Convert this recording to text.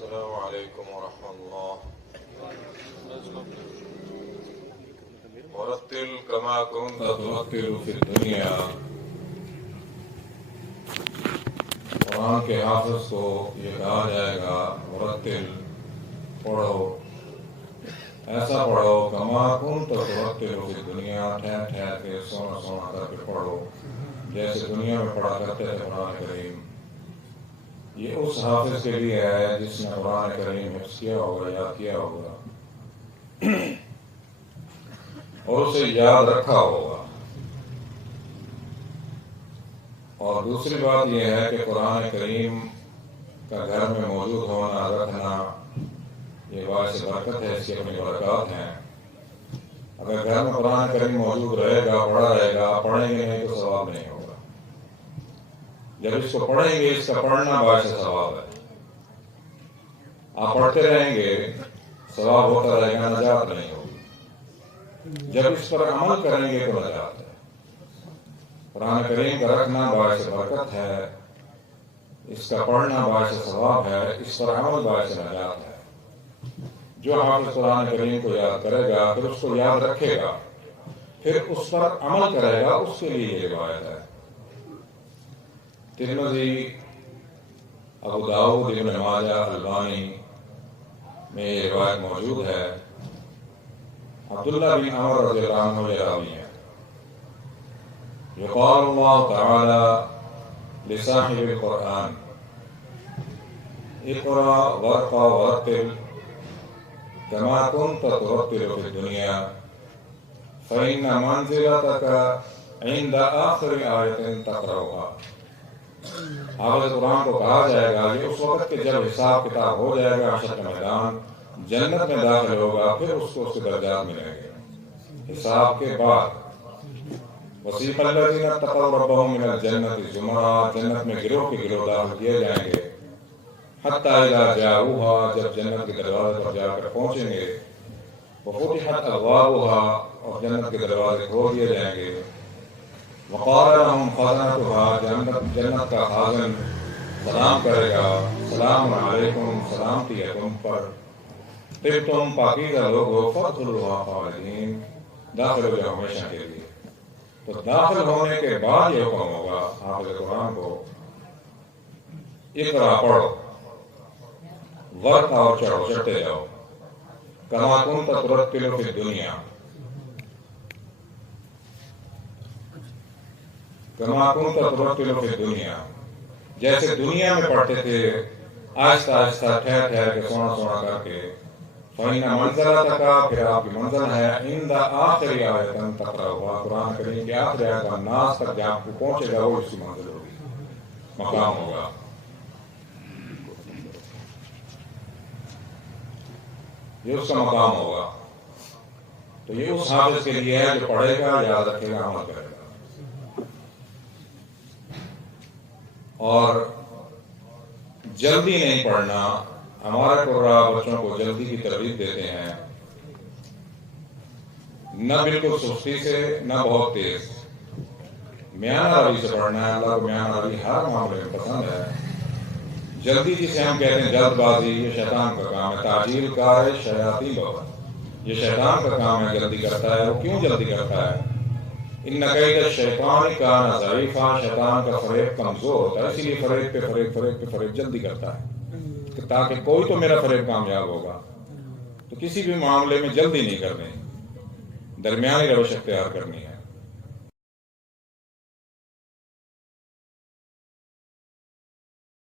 السلام عليكم ورحمة الله. ورتل كما كنت ترتل في الدنيا. قرآن کے حافظ کو یہ کہا جائے گا مرتل پڑھو، ایسا پڑھو کما کنت ترتل فی الدنیا، ٹھہر ٹھہر کے سونا سونا کر کے پڑھو جیسے دنیا میں پڑھا کرتے تھے قرآن کریم۔ یہ اس حافظ کے لیے ہے جس نے قرآن کریم حفظ کیا ہوگا، یاد کیا ہوگا اور اسے یاد رکھا ہوگا۔ اور دوسری بات یہ ہے کہ قرآن کریم کا گھر میں موجود ہونا، رکھنا، یہ باعث برکت ہے، اس کی اپنی برکات ہیں۔ اگر گھر میں قرآن کریم موجود رہے گا، پڑھا رہے گا، پڑھیں گے نہیں تو ثواب نہیں ہوگا۔ جب اس کو پڑھیں گے، اس کا پڑھنا باعث ثواب ہے۔ آپ پڑھتے رہیں گے، ثواب ہوتا رہے گا، نجات نہیں ہوگی۔ جب اس پر عمل کریں گے تو نجات ہے۔ قرآن کریم کا رکھنا باعث برکت ہے، اس کا پڑھنا باعث ثواب ہے، اس پر عمل باعث نجات ہے۔ جو حافظ قرآن کریم کو یاد کرے گا، پھر اس کو یاد رکھے گا، پھر اس پر عمل کرے گا، اس کے لیے یہ روایت ہے۔ ترمذی، ابو داؤد، ابن ماجہ، البانی میں یہ روایت موجود ہے۔ عبداللہ بن عمر رضی اللہ عنہ یہ راوی ہیں۔ یقال اللہ تعالی لصاحب القرآن اقرأ وارقى ورتل كما كنت ترتل في الدنيا فإن منزلتك عند آخر آية تقرأها۔ حافظ قرآن کو کہا جائے گا کہ اس وقت کے جب حساب کتاب ہو جائے گا، حشر کا میدان، جنت میں داخل ہوگا، پھر اس کو اس کے درجات ملیں گے حساب کے بعد۔ وسیق الذین اتقوا ربهم من الجنة زمرا، جنت میں گروہ کے گروہ داخل کیے جائیں گے۔ حتی اذا جاؤوها، جب جنت کے دروازے پر جا کر پہنچیں گے۔ وفتحت ابوابها، اور جنت کے دروازے کھول دیے جائیں گے۔ وقال لهم خزنتها، جنت کا خازن سلام کرے گا، سلام علیکم، سلامتی ہے تم پر، طبتم، پاکیزہ لوگ ہو، فادخلوها خالدین، داخل ہو جاؤ ہمیشہ کے لیے۔ تو داخل ہونے کے بعد یہ حکم ہوگا حافظ قرآن کو، اقرا پڑھو، ورقہ اور چڑھو، چڑھتے جاؤ، کما کنت ترتل فی الدنیا، کما کنت ترتل فی الدنیا، جیسے دنیا میں پڑھتے تھے، آہستہ آہستہ، ٹھہر ٹھہر کے، سونا سونا کر کے۔ فَإِنَّ مَنزِلَتَكَ، پھر آپ کی منزل ہے، عند آخر آیۃ تقرأها، قرآن کریم کی آخری آیت الناس تک جہاں کو پہنچے گا، وہ اس کی منزل ہوگی، مقام ہوگا۔ یہ اس کا مقام ہوگا۔ تو یہ اس حافظ کے لیے ہے جو پڑھے گا، یاد رکھے گا، عمل کرے گا۔ اور جلدی نہیں پڑھنا، ہمارے قرآن بچوں کو جلدی کی ترغیب دیتے ہیں، نہ بالکل سستی سے، نہ بہت تیز، میانہ روی سے پڑھنا ہے۔ اللہ کو میانہ روی ہر معاملے میں پسند ہے۔ جلدی جسے ہم کہتے ہیں جلد بازی، یہ شیطان کا کام ہے۔ تعجیل کار شیاطین بہت، یہ شیطان کا کام ہے، جلدی کرتا ہے۔ وہ کیوں جلدی کرتا ہے؟ ان کید الشیطان کان ضعیفا، شیطان کا فریب کمزور ہوتا ہے، اسی لیے فریب پہ فریب، فریب پہ فریب جلدی کرتا ہے کہ تاکہ کوئی تو میرا فریب کامیاب ہوگا۔ تو کسی بھی معاملے میں جلدی نہیں کرنی، درمیانی روش اختیار کرنی ہے۔